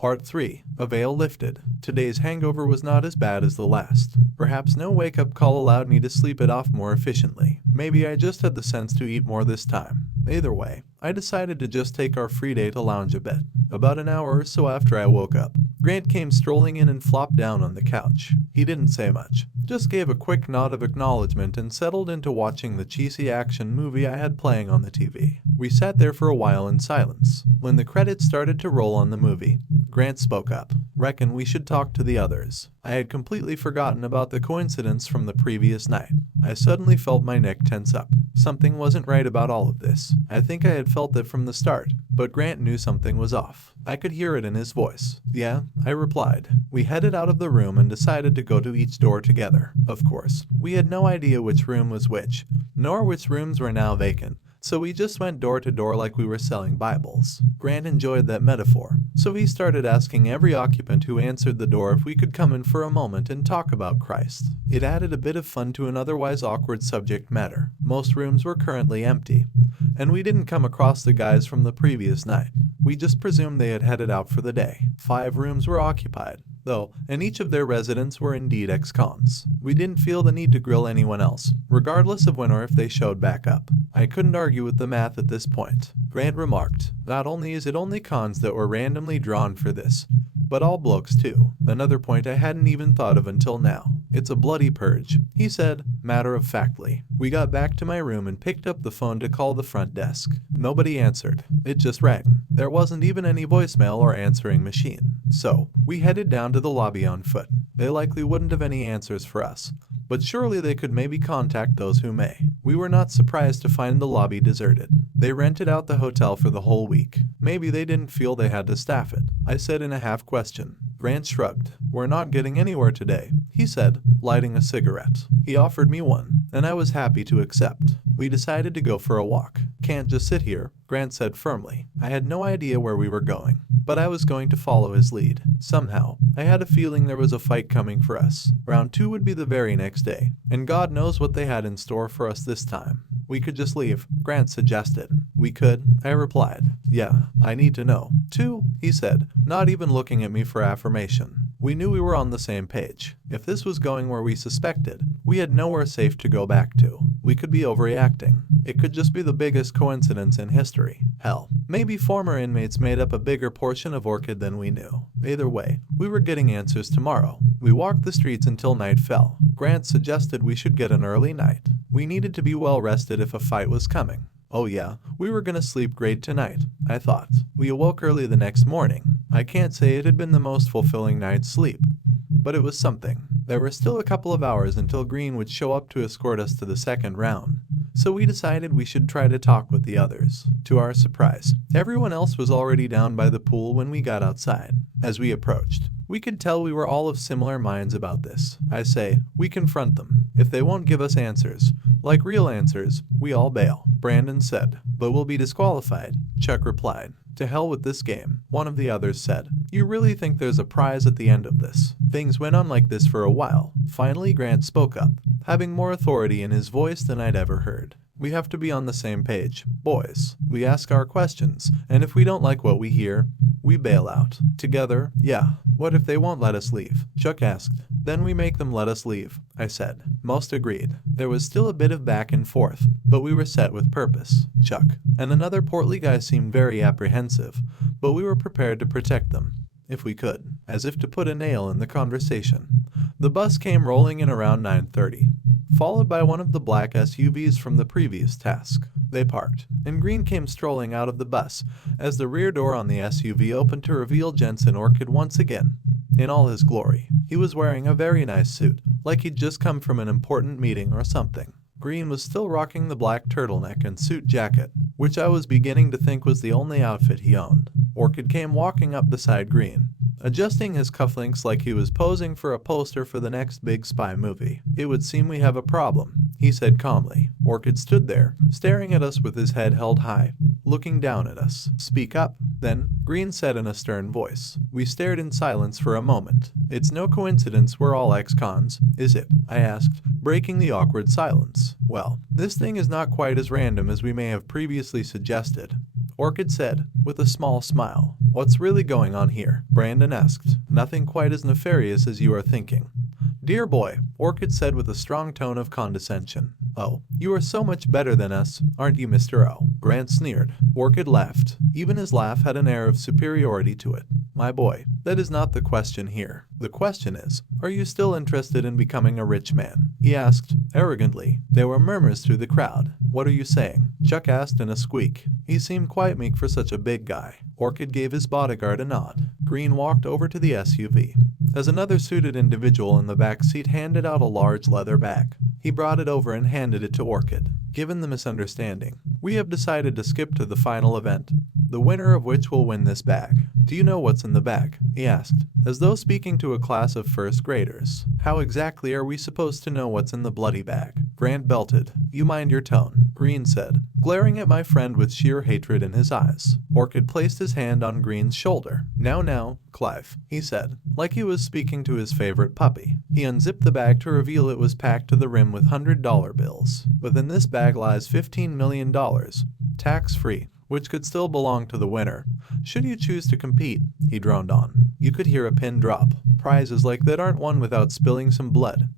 Part 3. A veil lifted. Today's hangover was not as bad as the last. Perhaps no wake-up call allowed me to sleep it off more efficiently. Maybe I just had the sense to eat more this time. Either way, I decided to just take our free day to lounge a bit. About an hour or so after I woke up, Grant came strolling in and flopped down on the couch. He didn't say much, just gave a quick nod of acknowledgement and settled into watching the cheesy action movie I had playing on the TV. We sat there for a while in silence. When the credits started to roll on the movie, Grant spoke up. "Reckon we should talk to the others." I had completely forgotten about the coincidence from the previous night. I suddenly felt my neck tense up. Something wasn't right about all of this. I think I had felt it from the start, but Grant knew something was off. I could hear it in his voice. "Yeah," I replied. We headed out of the room and decided to go to each door together. Of course, we had no idea which room was which, nor which rooms were now vacant. So we just went door to door like we were selling Bibles. Grant enjoyed that metaphor, so he started asking every occupant who answered the door if we could come in for a moment and talk about Christ. It added a bit of fun to an otherwise awkward subject matter. Most rooms were currently empty, and we didn't come across the guys from the previous night. We just presumed they had headed out for the day. 5 rooms were occupied, though, and each of their residents were indeed ex-cons. We didn't feel the need to grill anyone else, regardless of when or if they showed back up. I couldn't argue with the math at this point. Grant remarked, "Not only is it only cons that were randomly drawn for this, but all blokes too." Another point I hadn't even thought of until now. "It's a bloody purge," he said, matter-of-factly. We got back to my room and picked up the phone to call the front desk. Nobody answered. It just rang. There wasn't even any voicemail or answering machine. So, we headed down to the lobby on foot. They likely wouldn't have any answers for us, but surely they could maybe contact those who may. We were not surprised to find the lobby deserted. They rented out the hotel for the whole week. Maybe they didn't feel they had to staff it, I said in a half-question. Grant shrugged. "We're not getting anywhere today," he said, lighting a cigarette. He offered me one, and I was happy to accept. We decided to go for a walk. "Can't just sit here," Grant said firmly. I had no idea where we were going, but I was going to follow his lead. Somehow, I had a feeling there was a fight coming for us. Round 2 would be the very next day, and God knows what they had in store for us this time. "We could just leave," Grant suggested. "We could," I replied. "Yeah, I need to know, too," he said, not even looking at me for affirmation. We knew we were on the same page. If this was going where we suspected, we had nowhere safe to go back to. We could be overreacting. It could just be the biggest coincidence in history. Hell, maybe former inmates made up a bigger portion of Orchid than we knew. Either way, we were getting answers tomorrow. We walked the streets until night fell. Grant suggested we should get an early night. We needed to be well rested if a fight was coming. Oh yeah, we were gonna sleep great tonight, I thought. We awoke early the next morning. I can't say it had been the most fulfilling night's sleep, but it was something. There were still a couple of hours until Green would show up to escort us to the second round, so we decided we should try to talk with the others. To our surprise, everyone else was already down by the pool when we got outside. As we approached, we could tell we were all of similar minds about this. I say, we confront them. If they won't give us answers, like real answers, we all bail, Brandon said. "But we'll be disqualified," Chuck replied. "To hell with this game," one of the others said. "You really think there's a prize at the end of this?" Things went on like this for a while. Finally, Grant spoke up, having more authority in his voice than I'd ever heard. "We have to be on the same page, boys. We ask our questions, and if we don't like what we hear, we bail out. Together, yeah." "What if they won't let us leave?" Chuck asked. "Then we make them let us leave," I said. Most agreed. There was still a bit of back and forth, but we were set with purpose. Chuck and another portly guy seemed very apprehensive, but we were prepared to protect them, if we could. As if to put a nail in the conversation, the bus came rolling in around 9:30. Followed by one of the black SUVs from the previous task. They parked, and Green came strolling out of the bus as the rear door on the SUV opened to reveal Jensen Orchid once again, in all his glory. He was wearing a very nice suit, like he'd just come from an important meeting or something. Green was still rocking the black turtleneck and suit jacket, which I was beginning to think was the only outfit he owned. Orchid came walking up beside Green, adjusting his cufflinks like he was posing for a poster for the next big spy movie. "It would seem we have a problem," he said calmly. Orchid stood there, staring at us with his head held high, looking down at us. "Speak up," then, Green said in a stern voice. We stared in silence for a moment. "It's no coincidence we're all ex-cons, is it?" I asked, breaking the awkward silence. "Well, this thing is not quite as random as we may have previously suggested. Orchid said, with a small smile. What's really going on here? Brandon asked. Nothing quite as nefarious as you are thinking. Dear boy, Orchid said with a strong tone of condescension. Oh, you are so much better than us, aren't you, Mr. O? Grant sneered. Orchid laughed. Even his laugh had an air of superiority to it. My boy, that is not the question here. The question is, are you still interested in becoming a rich man? He asked, arrogantly. There were murmurs through the crowd. What are you saying? Chuck asked in a squeak. He seemed quite meek for such a big guy. Orchid gave his bodyguard a nod. Green walked over to the SUV. As another suited individual in the back seat handed out a large leather bag, he brought it over and handed it to Orchid. Given the misunderstanding, we have decided to skip to the final event, the winner of which will win this bag. Do you know what's in the bag? He asked, as though speaking to a class of first graders. How exactly are we supposed to know what's in the bloody bag? Grant belted. You mind your tone, Green said, glaring at my friend with sheer hatred in his eyes. Orchid placed his hand on Green's shoulder. Now, Clive, he said, like he was speaking to his favorite puppy. He unzipped the bag to reveal it was packed to the rim with $100 bills. Within this bag lies $15 million, tax-free, which could still belong to the winner. Should you choose to compete, he droned on. You could hear a pin drop. Prizes like that aren't won without spilling some blood.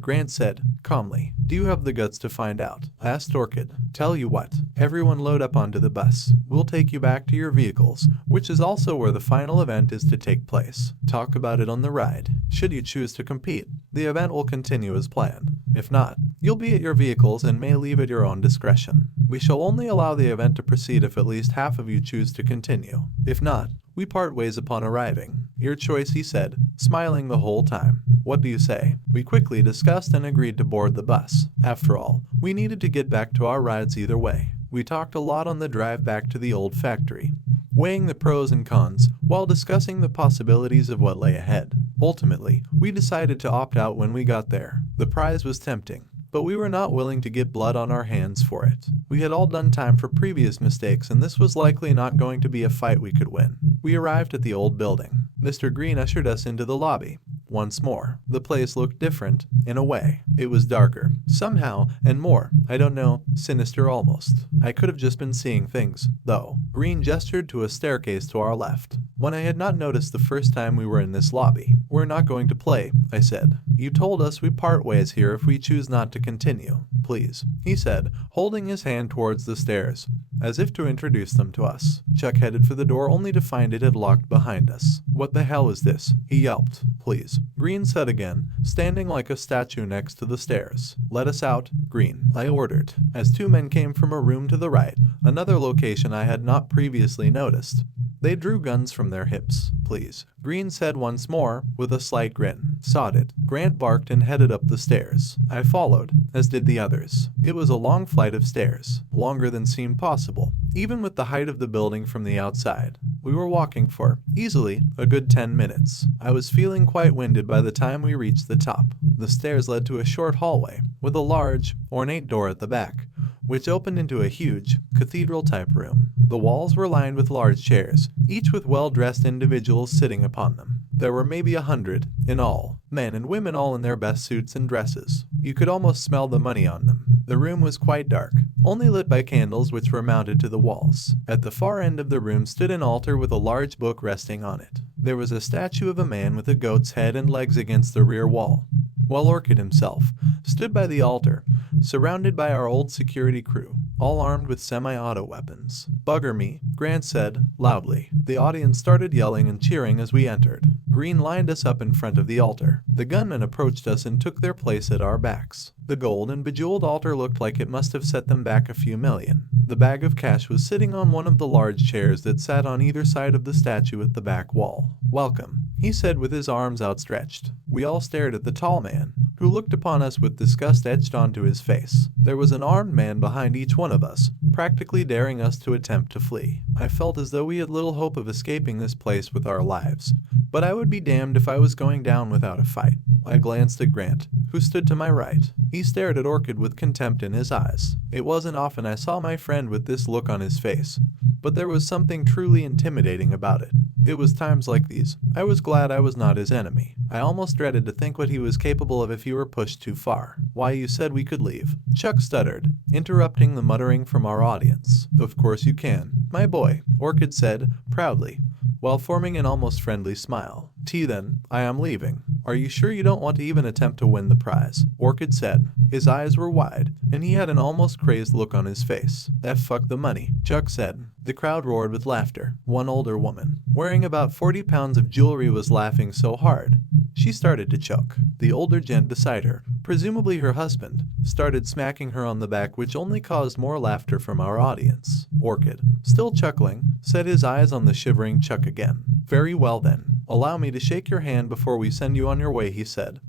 Grant said, calmly. Do you have the guts to find out? Asked Orchid. Tell you what, everyone load up onto the bus. We'll take you back to your vehicles, which is also where the final event is to take place. Talk about it on the ride. Should you choose to compete, the event will continue as planned. If not, you'll be at your vehicles and may leave at your own discretion. We shall only allow the event to proceed if at least half of you choose to continue. If not, we part ways upon arriving. Your choice, he said, smiling the whole time. What do you say? We quickly discussed and agreed to board the bus. After all, we needed to get back to our rides either way. We talked a lot on the drive back to the old factory, weighing the pros and cons while discussing the possibilities of what lay ahead. Ultimately, we decided to opt out when we got there. The prize was tempting, but we were not willing to get blood on our hands for it. We had all done time for previous mistakes, and this was likely not going to be a fight we could win. We arrived at the old building. Mr. Green ushered us into the lobby. Once more, the place looked different, in a way. It was darker, somehow, and more, I don't know, sinister almost. I could have just been seeing things, though. Green gestured to a staircase to our left. When I had not noticed the first time we were in this lobby. We're not going to play, I said. You told us we part ways here if we choose not to continue. Please, he said, holding his hand towards the stairs, as if to introduce them to us. Chuck headed for the door only to find it had locked behind us. What the hell is this? He yelped. Please, Green said again, standing like a statue next to the stairs. Let us out, Green, I ordered, as two men came from a room to the right, another location I had not previously noticed. They drew guns from their hips. Please, Green said once more, with a slight grin. Sod it. Grant barked and headed up the stairs. I followed, as did the others. It was a long flight of stairs, longer than seemed possible, even with the height of the building from the outside. We were walking for, easily, a good 10 minutes. I was feeling quite winded by the time we reached the top. The stairs led to a short hallway, with a large, ornate door at the back, which opened into a huge, cathedral-type room. The walls were lined with large chairs, each with well-dressed individuals sitting upon them. There were maybe 100, in all, men and women all in their best suits and dresses. You could almost smell the money on them. The room was quite dark, only lit by candles which were mounted to the walls. At the far end of the room stood an altar with a large book resting on it. There was a statue of a man with a goat's head and legs against the rear wall, while Orchid himself stood by the altar, surrounded by our old security crew, all armed with semi-auto weapons. Bugger me, Grant said, loudly. The audience started yelling and cheering as we entered. Green lined us up in front of the altar. The gunmen approached us and took their place at our backs. The gold and bejeweled altar looked like it must have set them back a few million. The bag of cash was sitting on one of the large chairs that sat on either side of the statue at the back wall. Welcome, he said with his arms outstretched. We all stared at the tall man, who looked upon us with disgust etched onto his face. There was an armed man behind each one of us, practically daring us to attempt to flee. I felt as though we had little hope of escaping this place with our lives, but I would be damned if I was going down without a fight. I glanced at Grant, who stood to my right. He stared at Orchid with contempt in his eyes. It wasn't often I saw my friend with this look on his face, but there was something truly intimidating about it. It was times like these I was glad I was not his enemy. I almost dreaded to think what he was capable of if he were pushed too far. Why, you said we could leave, Chuck stuttered, interrupting the muttering from our audience. Of course you can, my boy, Orchid said, proudly, while forming an almost friendly smile. Then, I am leaving. Are you sure you don't want to even attempt to win the prize? Orchid said. His eyes were wide, and he had an almost crazed look on his face. Fuck the money, Chuck said. The crowd roared with laughter. One older woman, wearing about 40 pounds of jewelry, was laughing so hard she started to choke. The older gent beside her, presumably her husband, started smacking her on the back, which only caused more laughter from our audience. Orchid, still chuckling, set his eyes on the shivering Chuck again. Very well then, allow me to shake your hand before we send you on your way, he said,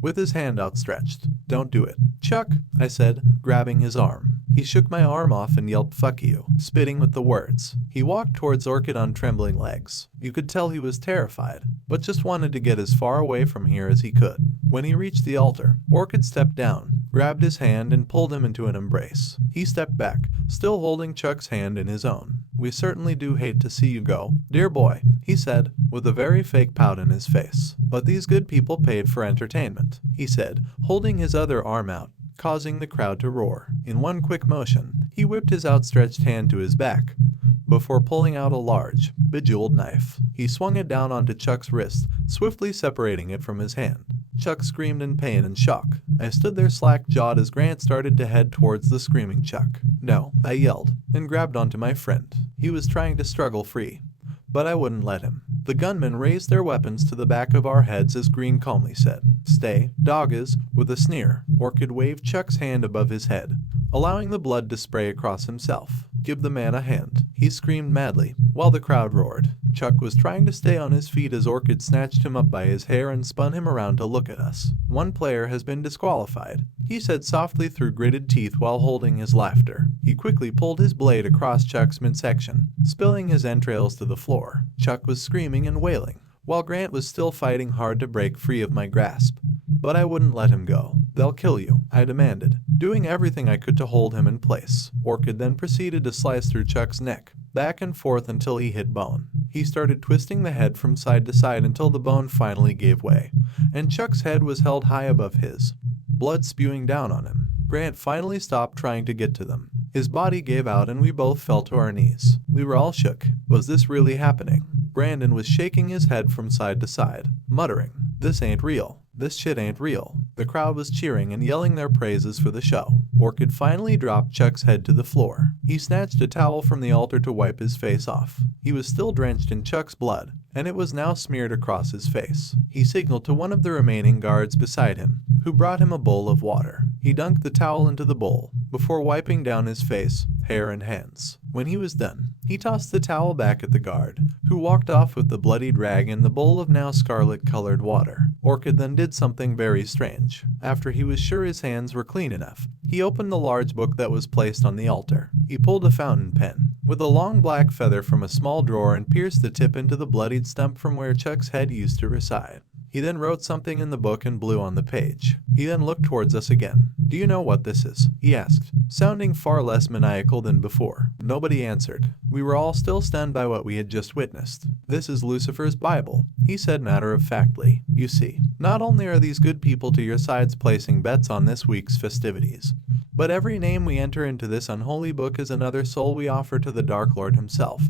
with his hand outstretched. Don't do it, Chuck, I said, grabbing his arm. He shook my arm off and yelped, fuck you, spitting with the words. He walked towards Orchid on trembling legs. You could tell he was terrified, but just wanted to get as far away from here as he could. When he reached the altar, Orchid stepped down, grabbed his hand and pulled him into an embrace. He stepped back, still holding Chuck's hand in his own. We certainly do hate to see you go, dear boy, he said, with a very fake pout in his face. But these good people paid for entertainment, he said, holding his other arm out, causing the crowd to roar. In one quick motion, he whipped his outstretched hand to his back, before pulling out a large, bejeweled knife. He swung it down onto Chuck's wrist, swiftly separating it from his hand. Chuck screamed in pain and shock. I stood there slack-jawed as Grant started to head towards the screaming Chuck. No, I yelled, and grabbed onto my friend. He was trying to struggle free, but I wouldn't let him. The gunmen raised their weapons to the back of our heads as Green calmly said, stay, doggers, with a sneer. Orchid waved Chuck's hand above his head, allowing the blood to spray across himself. Give the man a hand, he screamed madly, while the crowd roared. Chuck was trying to stay on his feet as Orchid snatched him up by his hair and spun him around to look at us. One player has been disqualified, he said softly through gritted teeth while holding his laughter. He quickly pulled his blade across Chuck's midsection, spilling his entrails to the floor. Chuck was screaming and wailing, while Grant was still fighting hard to break free of my grasp. But I wouldn't let him go. They'll kill you, I demanded, doing everything I could to hold him in place. Orchid then proceeded to slice through Chuck's neck, back and forth until he hit bone. He started twisting the head from side to side until the bone finally gave way, and Chuck's head was held high above his, blood spewing down on him. Grant finally stopped trying to get to them. His body gave out and we both fell to our knees. We were all shook. Was this really happening? Brandon was shaking his head from side to side, muttering, this ain't real. This shit ain't real. The crowd was cheering and yelling their praises for the show. Orchid finally dropped Chuck's head to the floor. He snatched a towel from the altar to wipe his face off. He was still drenched in Chuck's blood, and it was now smeared across his face. He signaled to one of the remaining guards beside him, who brought him a bowl of water. He dunked the towel into the bowl, before wiping down his face, hair, and hands. When he was done, he tossed the towel back at the guard, who walked off with the bloodied rag and the bowl of now scarlet-colored water. Orchid then did something very strange. After he was sure his hands were clean enough, he opened the large book that was placed on the altar. He pulled a fountain pen, with a long black feather from a small drawer, and pierced the tip into the bloodied stump from where Chuck's head used to reside. He then wrote something in the book and blew on the page. He then looked towards us again. Do you know what this is? He asked, sounding far less maniacal than before. Nobody answered. We were all still stunned by what we had just witnessed. This is Lucifer's Bible, he said matter-of-factly. You see, not only are these good people to your sides placing bets on this week's festivities, but every name we enter into this unholy book is another soul we offer to the Dark Lord himself,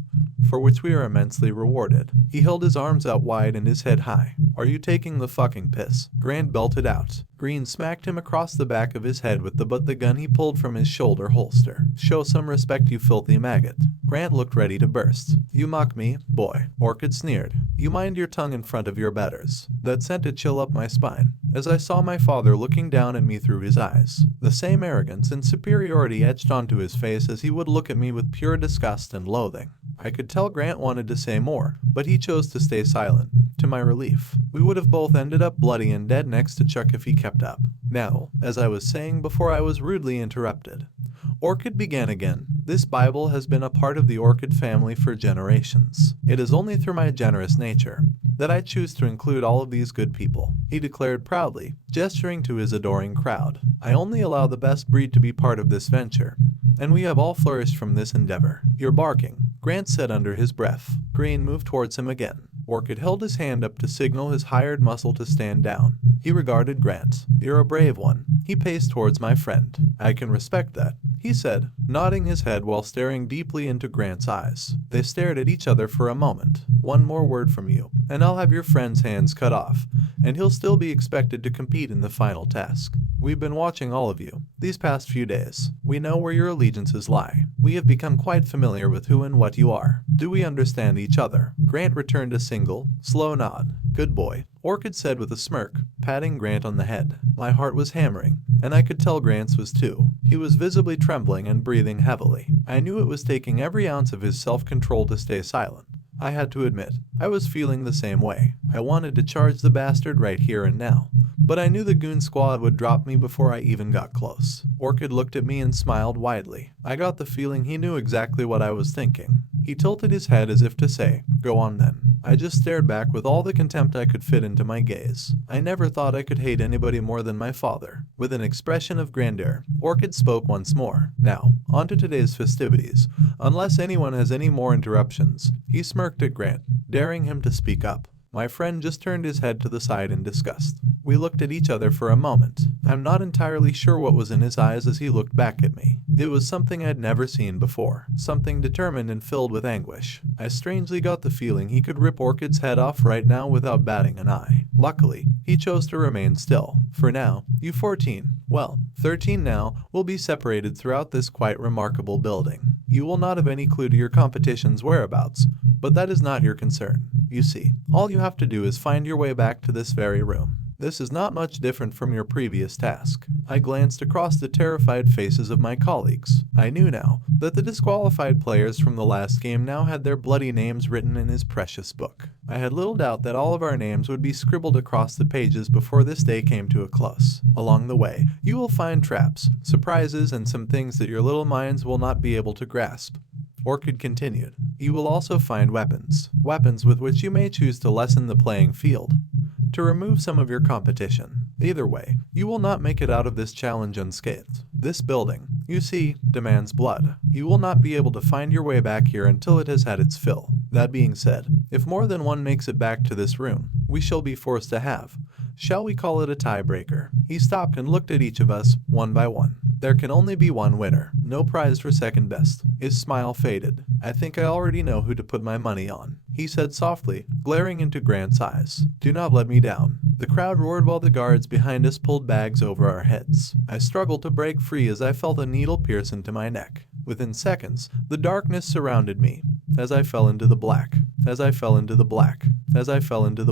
for which we are immensely rewarded. He held his arms out wide and his head high. Are you taking the fucking piss? Grant belted out. Green smacked him across the back of his head with the butt the gun he pulled from his shoulder holster. Show some respect, you filthy maggot. Grant looked ready to burst. You mock me, boy. Orchid sneered. You mind your tongue in front of your betters. That sent a chill up my spine, as I saw my father looking down at me through his eyes. The same arrogance and superiority etched onto his face as he would look at me with pure disgust and loathing. I could tell Grant wanted to say more, but he chose to stay silent. To my relief, we would have both ended up bloody and dead next to Chuck if he kept up. Now, as I was saying before I was rudely interrupted, Orchid began again. This Bible has been a part of the Orchid family for generations. It is only through my generous nature that I choose to include all of these good people, he declared proudly, gesturing to his adoring crowd. I only allow the best breed to be part of this venture, and we have all flourished from this endeavor. You're barking, Grant said under his breath. Green moved towards him again. Orchid held his hand up to signal his hired muscle to stand down. He regarded Grant. You're a brave one. He paced towards my friend. I can respect that, he said, nodding his head while staring deeply into Grant's eyes. They stared at each other for a moment. One more word from you, and I'll have your friend's hands cut off, and he'll still be expected to compete in the final task. We've been watching all of you these past few days. We know where your allegiances lie. We have become quite familiar with who and what you are. Do we understand each other? Grant returned a single, slow nod. Good boy, Orchid said with a smirk, patting Grant on the head. My heart was hammering, and I could tell Grant's was too. He was visibly trembling and breathing heavily. I knew it was taking every ounce of his self-control to stay silent. I had to admit, I was feeling the same way. I wanted to charge the bastard right here and now, but I knew the goon squad would drop me before I even got close. Orchid looked at me and smiled widely. I got the feeling he knew exactly what I was thinking. He tilted his head as if to say, go on then. I just stared back with all the contempt I could fit into my gaze. I never thought I could hate anybody more than my father. With an expression of grandeur, Orchid spoke once more. Now, on to today's festivities. Unless anyone has any more interruptions. He smirked at Grant, daring him to speak up. My friend just turned his head to the side in disgust. We looked at each other for a moment. I'm not entirely sure what was in his eyes as he looked back at me. It was something I'd never seen before, something determined and filled with anguish. I strangely got the feeling he could rip Orchid's head off right now without batting an eye. Luckily, he chose to remain still. For now, you 14, well, 13 now, will be separated throughout this quite remarkable building. You will not have any clue to your competition's whereabouts, but that is not your concern. You see, all you have to do is find your way back to this very room. This is not much different from your previous task. I glanced across the terrified faces of my colleagues. I knew now that the disqualified players from the last game now had their bloody names written in his precious book. I had little doubt that all of our names would be scribbled across the pages before this day came to a close. Along the way, you will find traps, surprises, and some things that your little minds will not be able to grasp. Orchid continued. You will also find weapons with which you may choose to lessen the playing field, to remove some of your competition. Either way, you will not make it out of this challenge unscathed. This building, you see, demands blood. You will not be able to find your way back here until it has had its fill. That being said, if more than one makes it back to this room, we shall be forced to have, shall we call it a tiebreaker? He stopped and looked at each of us, one by one. There can only be one winner, no prize for second best. His smile faded. I think I already know who to put my money on, he said softly, glaring into Grant's eyes. Do not let me down. The crowd roared while the guards behind us pulled bags over our heads. I struggled to break free as I felt a needle pierce into my neck. Within seconds, the darkness surrounded me, as I fell into the black, as I fell into the black, as I fell into the